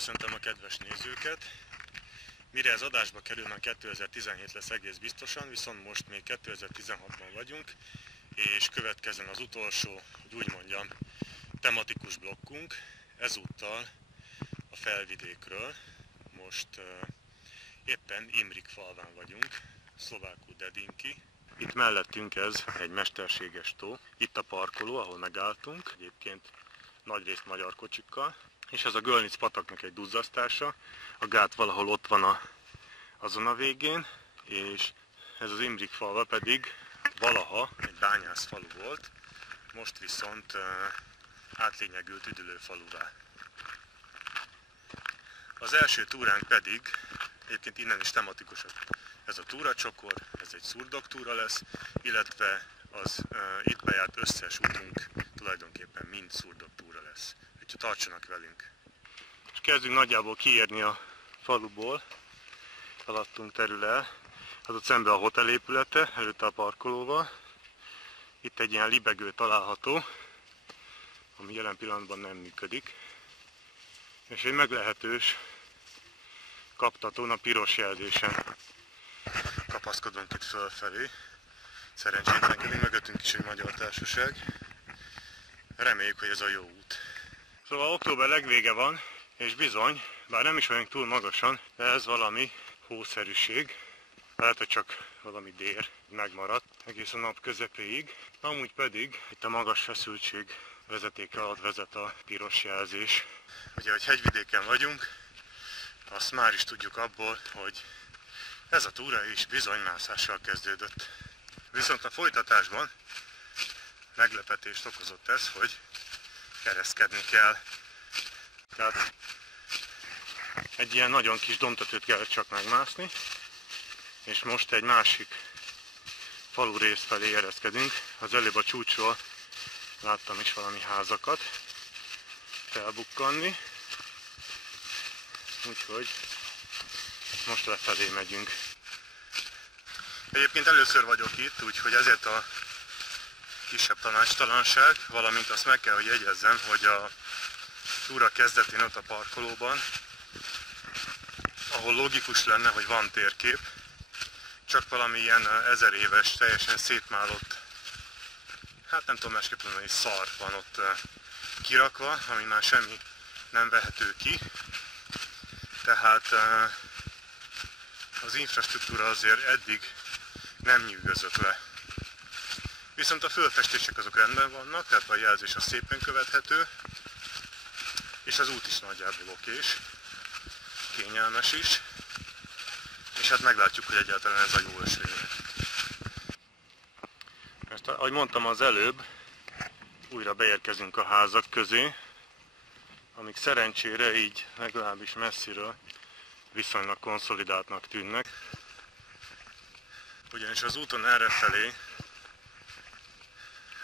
Köszöntöm a kedves nézőket! Mire ez adásba kerül, már 2017 lesz egész biztosan, viszont most még 2016-ban vagyunk, és következzen az utolsó, hogy úgy mondjam, tematikus blokkunk, ezúttal a Felvidékről. Most éppen Imrik falván vagyunk, szlovákul Dedinki. Itt mellettünk ez egy mesterséges tó, itt a parkoló, ahol megálltunk, egyébként nagyrészt magyar kocsikkal. És ez a Gölnic pataknak egy duzzasztása, a gát valahol ott van azon a végén, és ez az Imrik falva pedig valaha egy bányász falu volt, most viszont átlényegült üdülőfaluvá. Az első túránk pedig, egyébként innen is tematikus ez a túracsokor, ez egy szurdok túra lesz, illetve az itt bejárt összes útunk tulajdonképpen mind szurdok túra lesz. Úgyhogy tartsanak velünk! És kezdünk nagyjából kiérni a faluból, alattunk terül el, az ott szembe a hotel épülete, előtte a parkolóval. Itt egy ilyen libegő található, ami jelen pillanatban nem működik. És egy meglehetős kaptatón a piros jelzésen kapaszkodunk itt fölfelé. Szerencsétlenkedni, mögöttünk is egy magyar társaság. Reméljük, hogy ez a jó út. Szóval október legvége van, és bizony, bár nem is vagyunk túl magasan, de ez valami hószerűség. Lehet, hogy csak valami dér megmaradt egész a nap közepéig. Amúgy pedig itt a magas feszültség vezetéke alatt vezet a piros jelzés. Ugye, hogy hegyvidéken vagyunk, azt már is tudjuk abból, hogy ez a túra is bizony mászással kezdődött. Viszont a folytatásban meglepetést okozott ez, hogy kereszkedni kell. Tehát egy ilyen nagyon kis domtetőt kellett csak megmászni, és most egy másik falu rész felé ereszkedünk. Az előbb a csúcsról láttam is valami házakat felbukkanni, úgyhogy most lefelé megyünk. Egyébként először vagyok itt, úgyhogy ezért a kisebb tanácstalanság, valamint azt meg kell, hogy jegyezzem, hogy a túra kezdetén ott a parkolóban, ahol logikus lenne, hogy van térkép, csak valami ilyen 1000 éves, teljesen szétmálott, hát nem tudom másképp mondani, szar van ott kirakva, ami már semmi nem vehető ki. Tehát az infrastruktúra azért eddig nem nyűgözött le. Viszont a fölfestések azok rendben vannak, tehát a jelzés az szépen követhető, és az út is nagyjából okés, kényelmes is, és hát meglátjuk, hogy egyáltalán ez a jó ösvény. Most, ahogy mondtam az előbb, újra beérkezünk a házak közé, amik szerencsére így legalábbis messziről viszonylag konszolidáltnak tűnnek. Ugyanis az úton errefelé,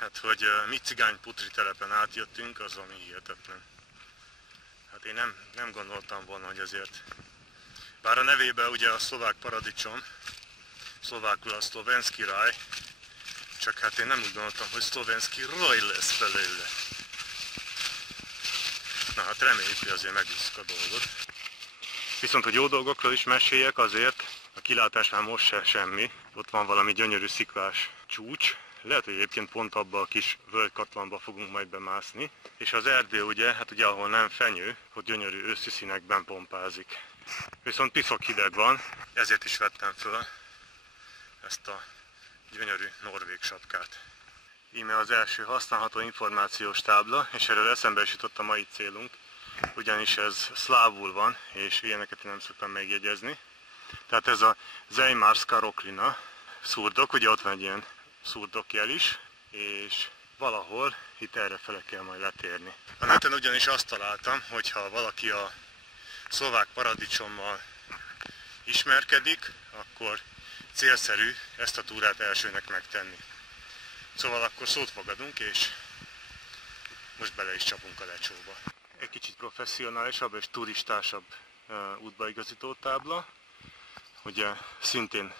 hát hogy mi cigányputri telepen átjöttünk, az valami hihetetlen. Hát én nem gondoltam volna, hogy ezért. Bár a nevében ugye a szlovák paradicsom, szlovákul a szlovenszki ráj, csak hát én nem úgy gondoltam, hogy szlovenszki raj lesz belőle. Na hát reméljük, hogy azért megúszuk a dolgot. Viszont, hogy jó dolgokról is meséljek, azért a kilátás már most se semmi. Ott van valami gyönyörű sziklás csúcs. Lehet, hogy egyébként pont abba a kis völgykatlanba fogunk majd bemászni. És az erdő ugye, hát ugye ahol nem fenyő, ott gyönyörű őszi színekben pompázik. Viszont piszok hideg van, ezért is vettem föl ezt a gyönyörű norvég sapkát. Íme az első használható információs tábla, és erről eszembe is jutott a mai célunk, ugyanis ez szlávul van, és ilyeneket én nem szoktam megjegyezni. Tehát ez a Zeimarska Roklina szurdok, ugye ott van egy ilyen szurdok jel is, és valahol itt errefele kell majd letérni. A neten ugyanis azt találtam, hogy ha valaki a szlovák paradicsommal ismerkedik, akkor célszerű ezt a túrát elsőnek megtenni. Szóval akkor szót fogadunk, és most bele is csapunk a lecsóba. Egy kicsit professzionálisabb és turistásabb útbaigazító tábla. Ugye szintén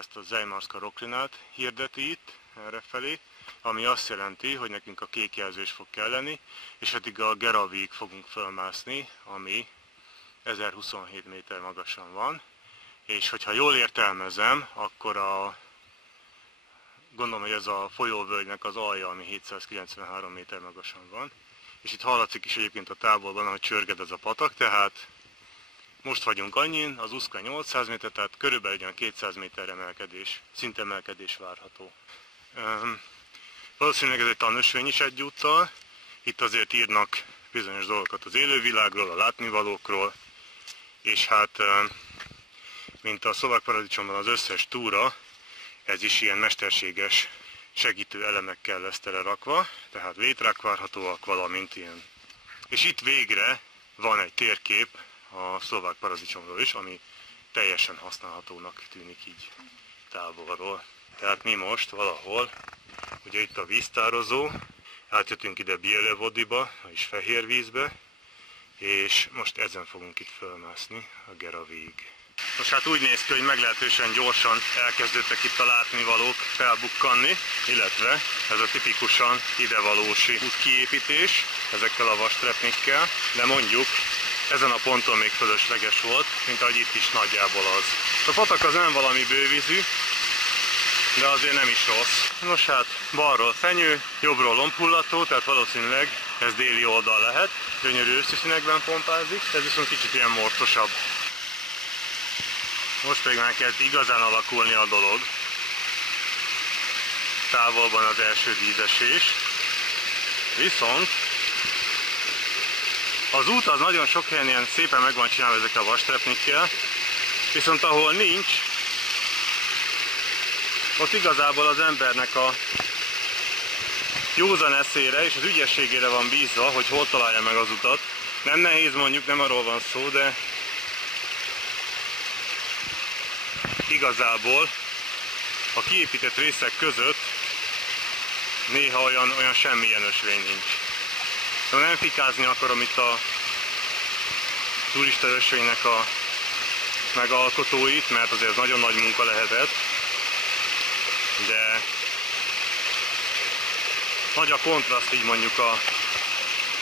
ezt a Zeimarska Rocklinát hirdeti itt, errefelé, ami azt jelenti, hogy nekünk a kék jelzés fog kelleni, és eddig a Geravig fogunk fölmászni, ami 1027 méter magasan van, és hogyha jól értelmezem, akkor gondolom, hogy ez a folyóvölgynek az alja, ami 793 méter magasan van, és itt hallatszik is egyébként a távolban, hogy csörged ez a patak, tehát most vagyunk annyin, az Uszka 800 méter, tehát körülbelül olyan 200 méter emelkedés, szintemelkedés várható. Valószínűleg ez egy tanösvény is egyúttal, itt azért írnak bizonyos dolgokat az élővilágról, a látnivalókról, és hát, mint a Szlovák Paradicsomban az összes túra, ez is ilyen mesterséges segítő elemekkel lesz telerakva, tehát létrák várhatóak, valamint ilyen. És itt végre van egy térkép a Szlovák Paradicsomról is, ami teljesen használhatónak tűnik így távolról. Tehát mi most valahol, ugye itt a víztározó, átjöttünk ide Bielevodiba, és fehér vízbe, és most ezen fogunk itt fölmászni a Geravig. Most hát úgy néz ki, hogy meglehetősen gyorsan elkezdődtek itt a látnivalók felbukkanni, illetve ez a tipikusan idevalósi útkiépítés ezekkel a vastrepnikkel, de mondjuk ezen a ponton még fölösleges volt, mint ahogy itt is nagyjából az. A patak az nem valami bővízű, de azért nem is rossz. Nos hát, balról fenyő, jobbról lombhullató, tehát valószínűleg ez déli oldal lehet. Gyönyörű őszi színekben pompázik, ez viszont kicsit ilyen mortosabb. Most pedig már kezd igazán alakulni a dolog. Távolban az első vízesés. Viszont az út az nagyon sok helyen ilyen szépen meg van csinálva ezekkel a vastrepnikkel, viszont ahol nincs, ott igazából az embernek a józan eszére és az ügyességére van bízva, hogy hol találja meg az utat. Nem nehéz mondjuk, nem arról van szó, de igazából a kiépített részek között néha olyan semmilyen ösvény nincs. Szóval nem fikázni akarom itt a turista ösvénynek a megalkotóit, mert azért nagyon nagy munka lehetett, de nagy a kontraszt így mondjuk a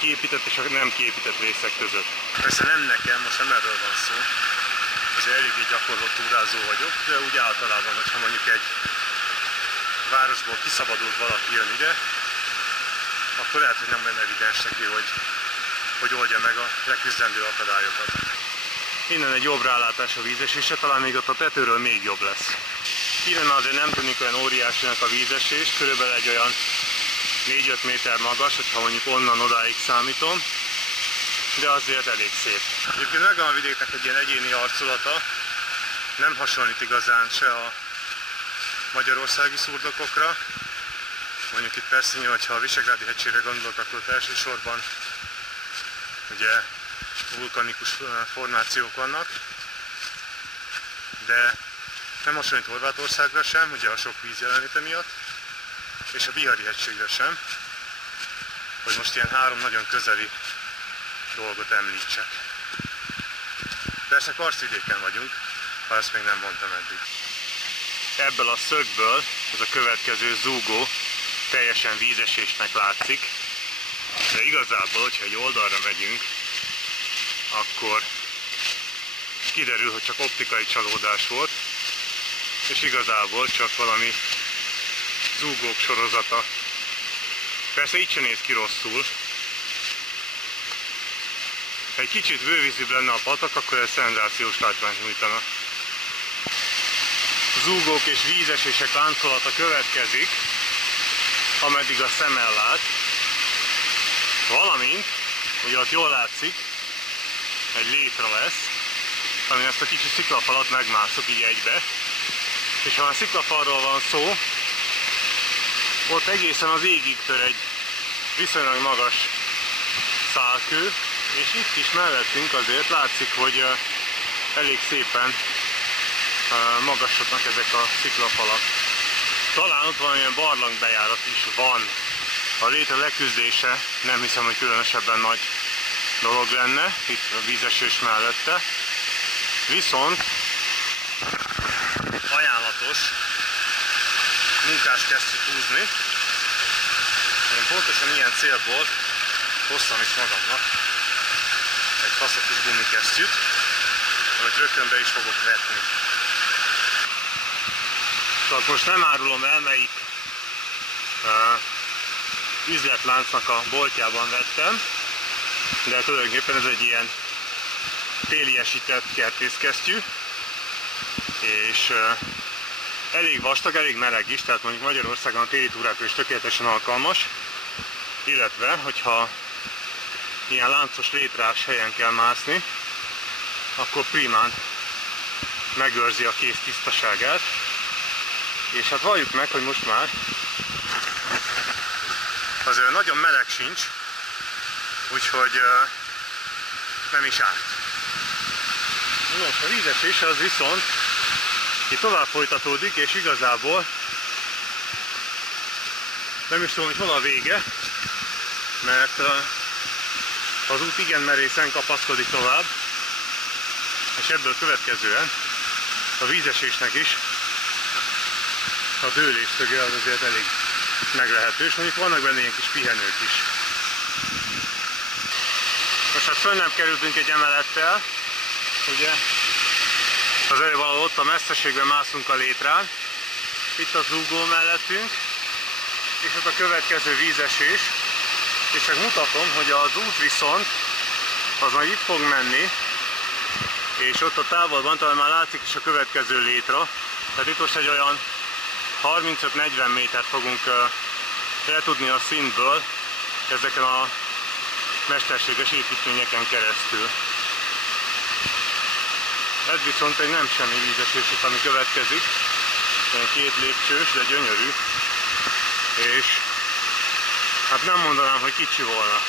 kiépített és a nem kiépített részek között. Persze nem nekem, most nem erről van szó. Azért eléggé gyakorlott túrázó vagyok, de úgy általában, hogyha mondjuk egy városból kiszabadult valaki jön ide, akkor lehet, hogy nem lenne evidens neki, hogy oldja meg a leküzdendő akadályokat. Innen egy jobb rálátás a vízesésre, talán még ott a tetőről még jobb lesz. Innen azért nem tűnik olyan óriásinak a vízesés, körülbelül egy olyan 4-5 méter magas, hogyha mondjuk onnan odáig számítom, de azért elég szép. Egyébként megvan a vidéknek egy ilyen egyéni arculata, nem hasonlít igazán se a magyarországi szurdokokra. Mondjuk itt persze, hogyha a Visegrádi hegységre gondolok, akkor elsősorban ugye vulkanikus formációk vannak, de nem hasonlít Horvátországra sem, ugye a sok víz jelenléte miatt, és a Bihari hegységre sem, hogy most ilyen három nagyon közeli dolgot említsek. Persze karsztvidéken vagyunk, ha ezt még nem mondtam eddig. Ebből a szögből ez a következő zúgó teljesen vízesésnek látszik, de igazából, hogyha egy oldalra megyünk, akkor kiderül, hogy csak optikai csalódás volt, és igazából csak valami zúgók sorozata. Persze így sem néz ki rosszul. Ha egy kicsit bővízűbb lenne a patak, akkor ez szenzációs látványt nyújtana. Zúgók és vízesések láncolata következik, ameddig a szem ellát. Valamint, ugye ott jól látszik, egy létre lesz, amin ezt a kicsi sziklafalat megmászok így egybe. És ha a sziklafalról van szó, ott egészen az égig tör egy viszonylag magas szálkő, és itt is mellettünk azért látszik, hogy elég szépen magasodnak ezek a sziklafalak. Talán ott valamilyen barlangbejárat is van. A létre leküzdése nem hiszem, hogy különösebben nagy dolog lenne, itt a vízesés mellette. Viszont ajánlatos 6-os munkáskesztyűt húzni. Én pontosan ilyen célból hoztam is magamnak egy faszos kis gumikesztyűt, amit rögtön be is fogok vetni. Tehát most nem árulom el, melyik üzletláncnak a boltjában vettem, de tulajdonképpen ez egy ilyen téliesített kertészkesztyű, és elég vastag, elég meleg is, tehát mondjuk Magyarországon a téli túrákra is tökéletesen alkalmas, illetve hogyha ilyen láncos létrás helyen kell mászni, akkor primán megőrzi a kéz tisztaságát. És hát valljuk meg, hogy most már azért nagyon meleg sincs, úgyhogy nem is árt. Most a vízesés az viszont itt tovább folytatódik, és igazából nem is tudom, hogy hol a vége, mert az út igen merészen kapaszkodik tovább, és ebből következően a vízesésnek is a dőlésszöge az azért elég meglehetős, mondjuk vannak benne ilyen kis pihenők is. Most hát fönnebb kerültünk egy emelettel, ugye az előbb valahol ott a messzeségben mászunk a létrán, itt a zúgó mellettünk, és ott a következő vízesés, és csak mutatom, hogy az út viszont az majd itt fog menni, és ott a távolban talán már látszik is a következő létra, tehát itt most egy olyan 35-40 métert fogunk letudni a szintből ezeken a mesterséges építményeken keresztül. Ez viszont egy nem semmi vízesés, ami következik, 2 lépcsős, de gyönyörű, és hát nem mondanám, hogy kicsi volna.